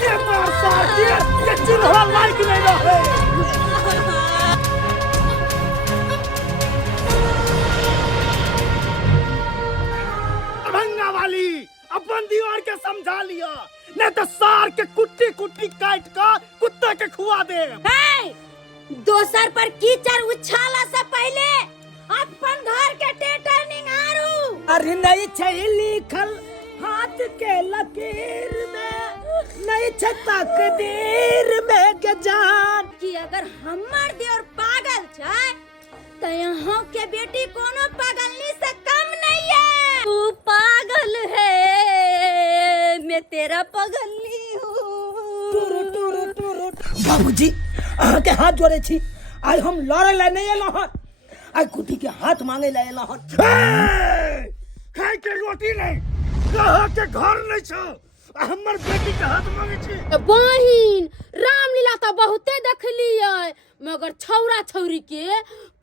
ये बरसात ये चूल्हा लाइक नहीं रहे। अभंगा वाली अपन दीवार के समझा लिया, नहीं तो सार के कुट्टी कुट्टी काट का कुत्ते के खुआ दे। दोसर पर कीचड़ उछाला से पहले अपन घर के टेटर निंगारू। अरे नहीं छै लिखल हाथ के लकीर में, नहीं छै तकदीर में के जान कि अगर हमर देवर पागल छै तो यहाँ के बेटी कोनो पागलनी से कम नहीं है। तू पागल है, मैं तेरा पगलनी हूँ। बाबूजी अहाँ के हाथ जोड़े छी, आई हम लड़े ला नहीं एलो हन, आई कुटी के हाथ मांगे ला एलो हन। खाए के रोटी नहीं, कहा के घर नहीं छ, हमर बेटी के हाथ मांगे छी। बहिन रामलीला तो बहुते देखली है, मगर छौरा छौरी के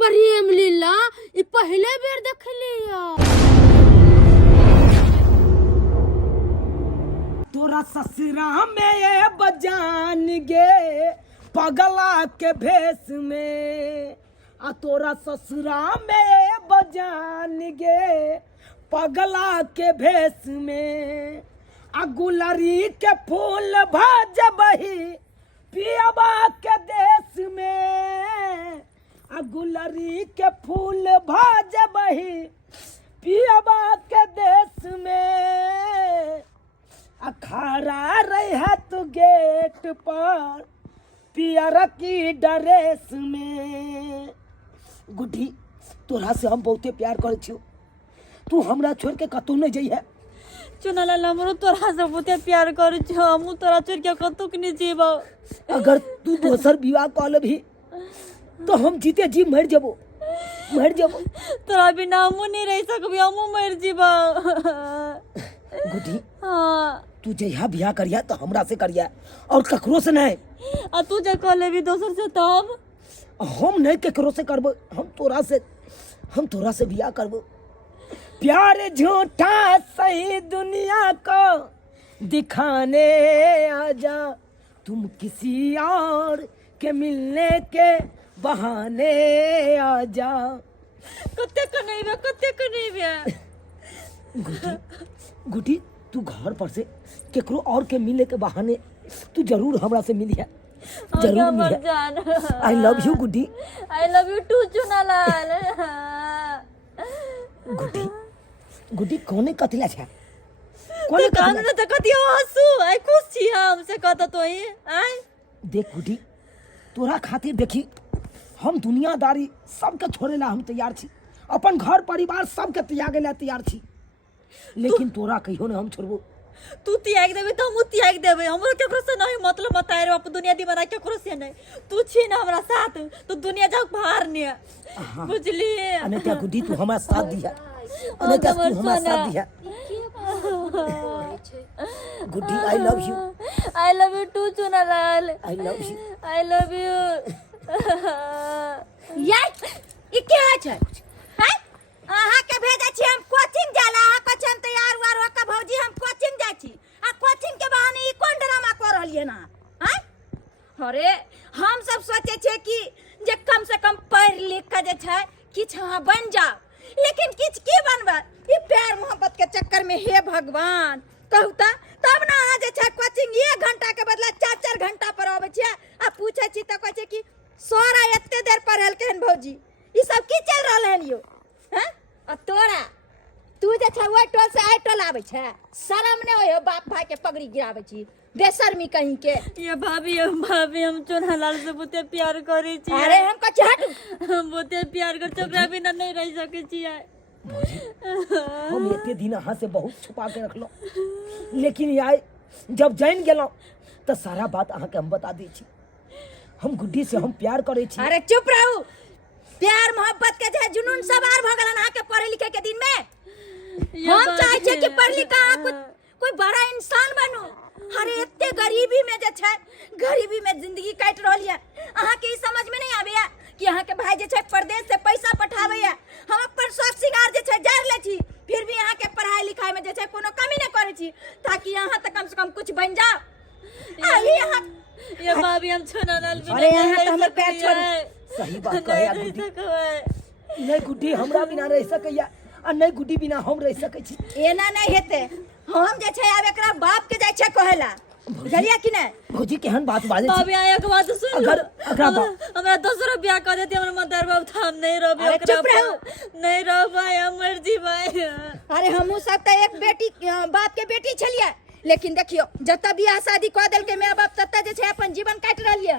प्रेम लीला ई पहले बेर देखली है। तोरा ससुरा में ये बजान गे पगला के भेष में, आ तोरा ससुरा में बजान गे पगला के भेष में, आ गुलरी के फूल भजबही पियबा के देश में, आ गुलरी के फूल भजबही पियबा के देश में, अखाड़ा रहे तू गेट पर पियर की ड्रेस में। गुड्डी तोरा से हम बहुते प्यार करे छियो, तू हमरा छोड़ के कतौ नहीं जइहे। चुनलाल हमरो तोरा से बहुते प्यार करै छ, हमहु तोरा छोड़ के कतौ के नहीं जेबो। अगर तू दोसर विवाह कर लेबही तो हम जीते जी मर जबो, मर जबो। तोरा बिना हमहु नहीं रह सकबी, हमहु मर जेबो। गुड्डी हां तू जइहा बियाह करिया तो हमरा से करिया और ककरो से नहीं। आ तू जे कह लेबी दोसर से तब हम नहीं ककरो से करबो, हम तोरा से बियाह करबो। प्यार झूठा सही दुनिया को दिखाने आजा, तुम किसी और के मिलने के बहाने आजा। कते क नहीं बे गुड्डी तू घर पर से केकरो और के मिले के बहाने तू जरूर हमरा से मिलिया, जरूर मिलिया। I love you Guddi, I love you too Chunalal. Guddi कोने कतिला छ, कोने कान त कति हंसू आई खुश छी हमसे कहत तो ही आई। देख गुड्डी तोरा खातिर देखी हम दुनियादारी सबके छोड़ेला हम तैयार छी, अपन घर परिवार सबके त्यागे ला तैयार छी, लेकिन तोरा कहियो न हम छोड़बो। तू त्याग देबे तो हम त्याग देबे, हमरो केकरो से नहीं मतलब बताए रे अपन दुनिया दीवाना केकरो से नहीं। तू छी ना हमरा साथ तो दुनिया जाक बाहर ने बुझली। अने क्या गुड्डी तू हमरा साथ दिया, अने क्या तू हमरा साथ दिया। Guddi I love you too Chunalal, I love you. I love you. यार ई क्या छै? हैं अहाँ के भेजा छी हम कोचिंग जाला, अहाँ को हम तैयार हुआ रो का भौजी हम कोचिंग जा छी, आ कोचिंग के बहाने ई कोन ड्रामा कर रहलिए ना। हैं अरे हम सब सोचे छे कि जे कम से कम पढ़ लिख के जे छै किछ अहाँ बन जाओ, लेकिन किछ की बनबा ई प्यार मोहब्बत के चक्कर में। हे भगवान कहू तब ना अहाँ जे छै कोचिंग 1 घंटा के बदला 4-4 घंटा पर आबै छै, आ पूछे छी त कहै छै कि सोरा एते देर पढ़ल केहन भौजी, ई सब की चल रहल है यो। हैं आ तोरा तू जे छै ओइ टोल से आइ टोल आबै छै, शरम नै होय बाप भाई के पगड़ी गिराबै छी, बेशर्मी कहीं के। ये भाभी हम चुनालाल से बहुते प्यार करै छी। अरे हम कछ हट, हम बहुते प्यार कर ओकरा बिना नहीं रह सकै छी। हम एते दिन अहाँ से बहुत छुपा के रखलो, लेकिन आइ जब जान गेलो तो सारा बात अहाँ के हम बता दै छी। हम गुड्डी से हम प्यार करे छी। अरे चुप रहू, प्यार मोहब्बत के जे जुनून सवार भ गेलन अहाँ के पढ़े लिखे के दिन में। हम चाहे छे कि पढ़ लिख के कोई बड़ा इंसान बनू। अरे एते गरीबी में जे छै, गरीबी में जिंदगी काट रहल है, अहाँ के ई समझ में नहीं आबे कि अहाँ के भाई जे छै प्रदेश से पैसा पठावे है, हम अपन शौक सिंगार जे छै जार ले छी, फिर भी अहाँ के पढ़ाई लिखाई में जे छै कोनो कमी नहीं करे छी, ताकि अहाँ त कम से कम कुछ बन जाओ। आई यहाँ ये भाभी हम छोना लाल बिना अरे यहाँ नहीं तो हमें पैर सकैया। छोड़ सही बात कहे यार नहीं गुड्डी सकबै। नहीं गुड्डी हमरा बिना रह सकैया आ नहीं गुड्डी बिना हम रह सकै छी एना नहीं हेते हम जे छै आब एकरा बाप के जाय छै कहेला बुझलिया कि नहीं भौजी केहन बात बाजै छी भाभी आया के बात सुन लो। अगर हमरा 10 रुपया कह देती हमर मदर बाबू थाम नहीं रहबे अरे ओकरा चुप रहो। पर। नहीं रहबै हमर जीवाय। अरे हमहू सब तो एक बेटी बाप के बेटी छलिए लेकिन देखियो जतऽ बियाह शादी कऽ देलकै माय बाप ततऽ जे छै अपन जीवन काटि रहलिए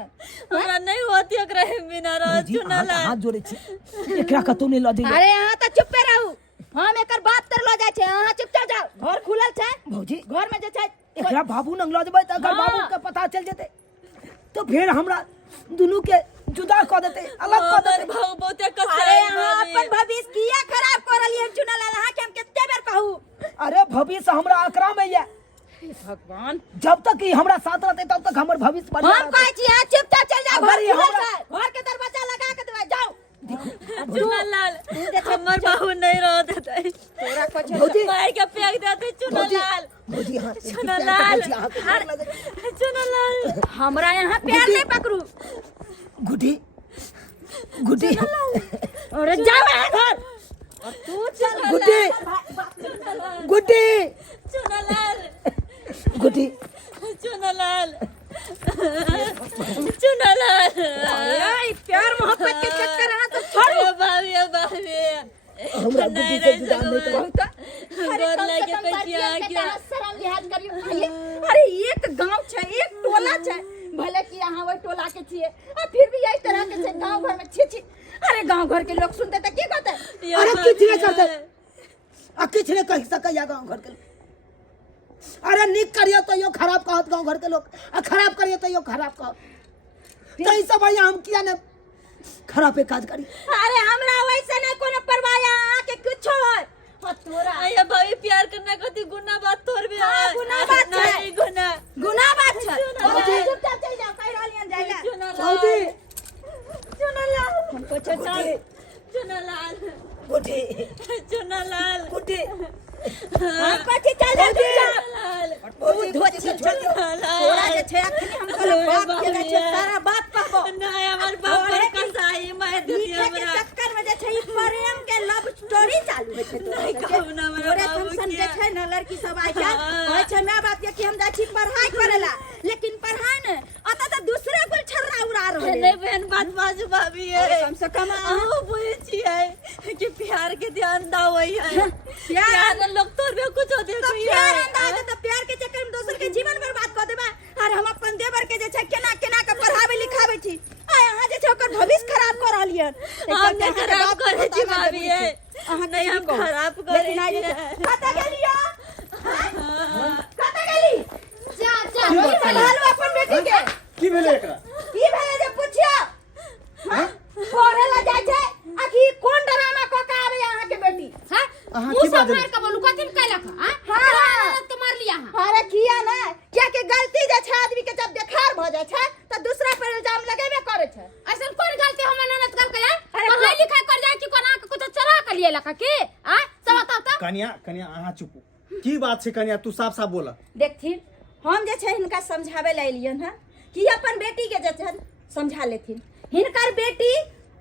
हमरा नहीं होती ओकरा बिना रह भौजी चुना अहाँ लाल। हाथ जोड़ै छी एकरा कतौ नहीं लऽ दियौ अरे यहाँ तो चुपे रहू हम एकर बात तर लऽ जाय छै अहाँ चुपचाप जाओ घर खुलल छै भौजी घर में जे छै एकरा बाबू लंग लऽ जेबै तऽ अगर हाँ। बाबू के पता चल जेतै तो फिर हमरा दुनू के जुदा कऽ देतै अलग कऽ हमर देतै भाव बहुते अरे कसाई यहाँ अपन भविष्य किया खराब कर रहलिए चुना लाल अहाँ के हम कते बेर कहू अरे भविष्य हमरा एकरा में ये भगवान जब तक ई हमरा साथ रहतै तब तक हमर भविष्य बढ़िया हम कहै छी यहाँ चुपचाप चल जाओ अगर घर ये खुलल हमरा- छै घर के दरवाजा लगा के देबै जाओ चुना लाल हमर बाबू नहीं रह देतै। तोरा कुछ भौजी मार के फेंक देतै चुना लाल। भौजी हाँ चुना लाल चुना लाल। हमरा यहाँ पैर नहीं पकड़ू गुड्डी गुड्डी अरे जाओ यहाँ घर और तू चल गुड्डी गुड्डी चुना लाल गुड्डी चुना लाल चुना लाल। अरे प्यार मोहब्बत के चक्कर है तो छोड़ो भाभी भाभी हमरा गुड्डी से जुदा नहीं करो गोर लागे पैसिया क्या शर्म लिहाज करियो अरे एक गांव छै एक टोला छै भले कि अहाँ ओइ टोला के छिए आ फिर भी इस तरह के छै गांव घर में छी छी अरे गांव घर के लोग सुनते त की कहते अरे किछ नहीं करते आ किछ नहीं कह सकैया गांव घर के लोग अरे निक करियो तो यो खराब कहत गांव घर के लोग आ खराब करियो तो यो खराब कहत तो ई सब भैया हम किया ने खराबे काज करी अरे हमरा वैसे नहीं कोनो परवाह है अहाँ के कुछो है और तोरा आया भाभी प्यार करना कति गुना बात तोर भी हाँ, है गुना बात है। नहीं गुना गुनाह बात छै भौजी। चुपचाप चल जाओ कह रहलियन जाइला चुना लाल भौजी चुना लाल हमको चल चुना लाल गुड्डी चुना लाल गुड्डी हां कथि चल जा चुपचाप लाल बहुत धोची छोड़ दो तोरा जे छै अखनी हम तोरा बाप के जे छै सारा बात कहबो नहीं हमार बाप पर कसाई मैं देती नीचे के हमरा चक्कर में जे छै ई प्रेम के लव स्टोरी चालू होइ छै नहीं कहू ना हमरा तोरे बाबू फंक्शन के जे छै ना लड़की सब आइ छै हाँ। कहै छै माय बाप के कि हम जाइ छी पढ़ाई करेला लेकिन पढ़ाई ने अत त दूसरे कुल छर्रा उड़ा रहल नहीं बहन बात बाजू भाभी है कम से कम आओ बुझे छिए कि प्यार के ध्यान दाओ वही है प्यार प्यार लोग तोर भी कुछ होते तो कोई प्यार है अंदाज तो प्यार के चक्कर में दोसर के जीवन बर्बाद कर देबा और हम अपन देवर के जे छै केना केना के पढ़ावे लिखावे छी आ यहाँ जे छै ओकर भविष्य खराब कर रहलियन हम नहीं खराब करे छी भाभी है नहीं हम खराब करे छी कतऽ गेलिया कतऽ गेली जा जा संभालो अपन बेटी के की भेलै एकरा की भेलै जे पुछिया पढ़े ला जाय छै आखी कोन ड्रामा क के आवे यहाँ के बेटी हां अहाँ मुंह की सब बाजै मार के बोलू कथि कैलक हां हाँ। तो मार लिया हां अरे किया ना क्या के गलती जे छै आदमी के जब देखार भ जाय छै त दूसरा पर इल्जाम लगेबे करे छै ऐसन कोन गलती हम ननद कर के अरे पढ़ाई लिखाई कर जाए कि कोना के कुछ चला के लिए लका के हां सब बताओ त कन्या कन्या अहाँ चुप की बात छै कन्या तू साफ साफ बोला देखथिन हम जे छै हिनका समझावे ला एलियन है कि अपन बेटी के जे छै समझा लेथिन हिनकर बेटी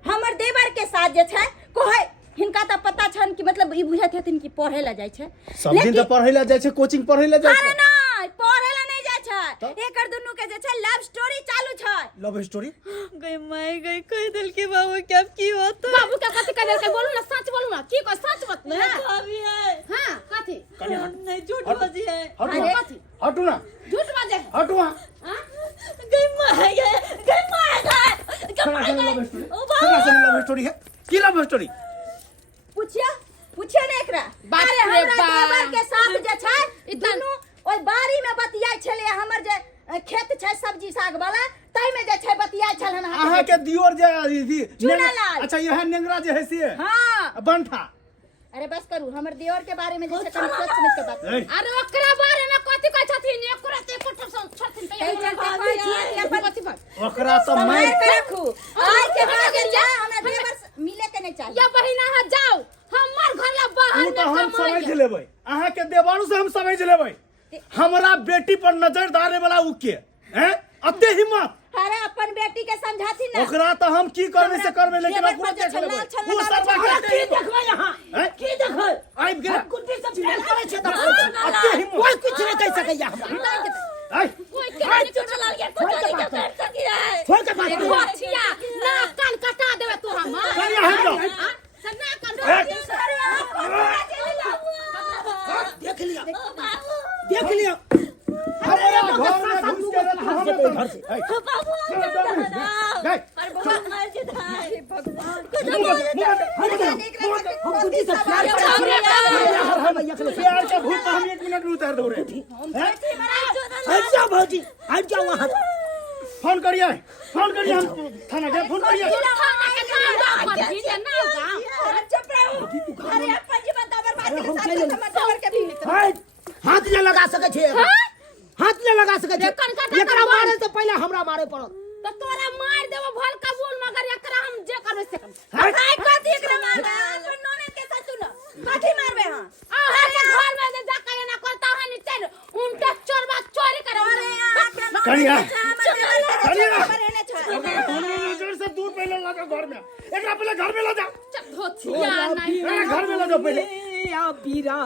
हमर देवर के साथ जे छै कोहे हिनका त पता छन कि मतलब ई बुझत हथिन कि पढ़े ला जाय छै सब दिन तो पढ़ै ला जाइ छै कोचिंग पढ़ै ला जाइ अरे छै नहीं पढ़े ला नहीं जाय छै तब? एकर दुनू के जे छै लव स्टोरी चालू छै लव स्टोरी गई माई गई कह दिल के बाबू क्या की होता बाबू के कथि कर के बोलू ना सच बोलू ना की को सच बत ना भाभी है हां कथि कन्या नहीं झूठ बाजी है हटू अरे, कथि हटू ना झूठ बाजे हटू वहाँ हां गई माई गई माई गई केना से लव स्टोरी केना से लव स्टोरी है की लव स्टोरी पूछिया ने एकरा बाप अरे रे हमरा बाप। देवर के साथ जे छै ई ई दुनू ओइ बारी में बतियाय छले हमर जे खेत छै सब्जी साग वाला तै में जे छै बतियाय छल हम अहाँ के दियोर जे ई चूना लाल। अच्छा यह नेंगरा जे है से हां बंठा अरे बस करू हमर दियोर के बारे में जे छै कनी सोच समझ के बात ए, अरे ओकरा बारे में कथि कहै छथिन एकरा ते कुछ छथिन त एहि चलते कहै छियै कि अपन कथि बात ओकरा तो संभाल मार के रखू आइ के बाद जे छै हमरा देवर से मिले के नहीं चाहिए या बहिना हा जाओ हमर घर ला बाहर तू तो में हम समझ कमाई लेबै अहाँ के देवानु से हम समझ लेबै हमरा बेटी पर नजर डाले वाला उ के हैं अते हिम्मत अरे अपन बेटी के समझाती ना ओकरा तो हम की करबे से करबे लेकिन जेवर ओकरा पर देख लेबै छल्ला वो लगाबै सरवा की देखबै यहाँ हैं की देखबै आबि गेल गुड्डी से प्यार करे छै त अते हिम्मत कोई कुछ नहीं कह सकैया हमरा आई कोई के नहीं छोड़ लाल के छोड़ के बात कर सकी है छोड़ के बात एगो छिया ना कान कटा देबे तोरा मां कनिया हट जाओ सन्ना कान देख लिया देख लिया हमारा घर में घुस के रहल हमें तो घर से आई बाबू गए अरे बाबू मर जे धाय भगवान हम गुड्डी से प्यार करे प्यार का भूत हम 1 मिनट में उतार दो रे हैं हट जाओ भौजी हट जाओ वहां फोन करिए हम थाना गए फोन करिए चुप रहो अरे अपन जीवन तो बर्बाद के साथ समझ के भी हाथ न लगा सके छे हाथ न लगा सके छे एकरा मारे से पहले हमरा मारे पड़त तो तोरा मार देबो भल कबूल मगर एकरा हम जे करबे से हाय कथी एकरा मारबे अपन नोने के साथ सुनो कथी मारबे हां अरे घर में जे जाके ना करता हनी चल उनके चोरबा चोरी करे अरे कनिया कनिया नजर से दूर पहले लगा घर में एकरा पहले घर में ले जा धोतिया नहीं घर में ले जाओ पहले या बीरा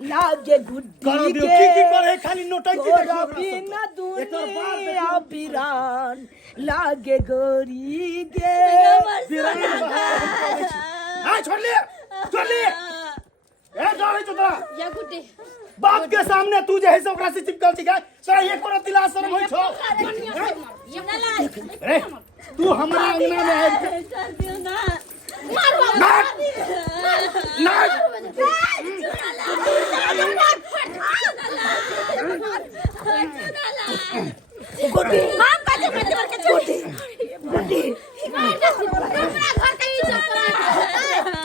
लागे गुड्डी करो दियो की करे खाली नोटंकी तोरा बिना दुनिया बीरान लागे गोरी गे हां छोड़ ले ए जावे तो या गुड्डी बाप के सामने तू जे है से ओकरा से चिपकल छी तोरा एक बार दिला शर्म होई छो अरे तू हमरा अंगना में है चल दियो ना गुड्डी हम कथी करते के छोटी गुड्डी हमरा घर के इज्जत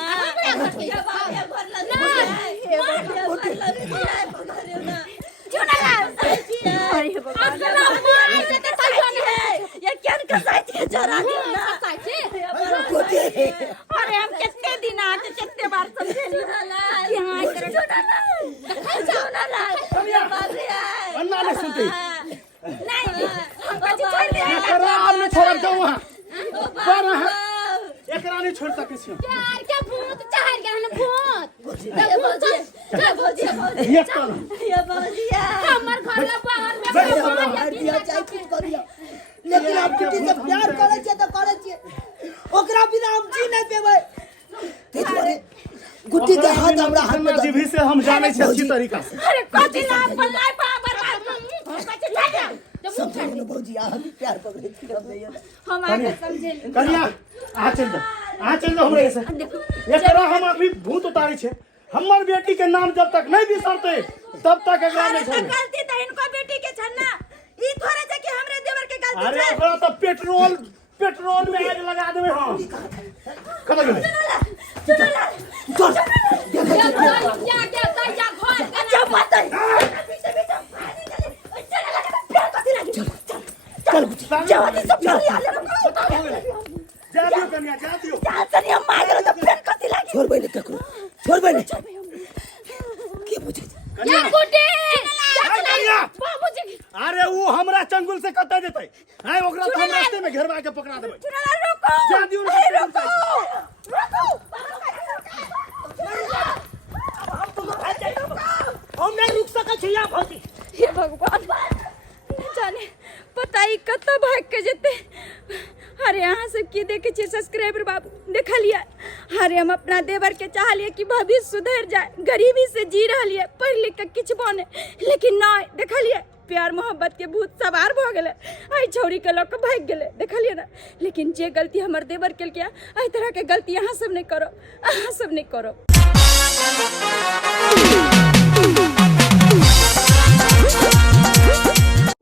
अरे हम कितने दिन आके कितने बार समझेली यहाँ अन्ना ले सुनते नहीं हम कथी छोड़ दे एकरा आपने छोड़ दो वहां पर एकरा नहीं छोड़ सके छी यार के भूत चढ़ गया ना भूत ये तो हमर घर में बाहर में दिया चाहे कुछ करिया लेकिन आप गुड्डी से प्यार करे छे तो करे छे ओकरा बिना हम जी नहीं पेबै ते तोरे गुड्डी के हाथ हमरा हाथ में जीभी से हम जाने छी अच्छी तरीका से अरे कथी ना अपन लाइफ बर्बाद कथी ले जा समझो भौजी आप प्यार पकड़े छी हम नहीं हम आके समझेली कनिया आ चल दो हमरे से एकरा हम अभी भूत उतारी छे हमर बेटी के नाम जब तक नहीं बिसरते तब तक एकरा नहीं छोड़े गलती तो इनको बेटी के छन्ना ई थोड़े से कि हमरे देवर के गलती अरे है ओकरा तो पेट्रोल में आग लगा देबे हम कत गेलै जब बात है चल गुड्डी जवानी सब चली आले जा दियो कनिया जा दियो तनी हम मार तो फिर कथी लागी छोड़ बैले ककरो छोड़ बैले के बुझे या गुड्डी कनिया बाबूजी अरे वो हमरा चंगुल से कत जेतै है ओकरा तो हम रास्ते में घेरवा के पकड़ा देबै चुनाला रुको जा दियो हम नहीं रुक सके छी या भौजी हे भगवान न जाने पता ही कत भाग के जेते अरे यहाँ से की देखे छी सब्सक्राइबर बाबू देखा लिया अरे हम अपना देवर के चाह लिए कि भविष्य सुधर जाए गरीबी से जी रहा लिए पढ़ लिख के किछ बने लेकिन ना देखा लिया प्यार मोहब्बत के भूत सवार भ गेले आई छौरी के लोग भाग गेले देखलिए ना लेकिन जे गलती हमर देवर केल किया आई तरह के गलती यहाँ सब नहीं करो अहाँ सब नहीं करो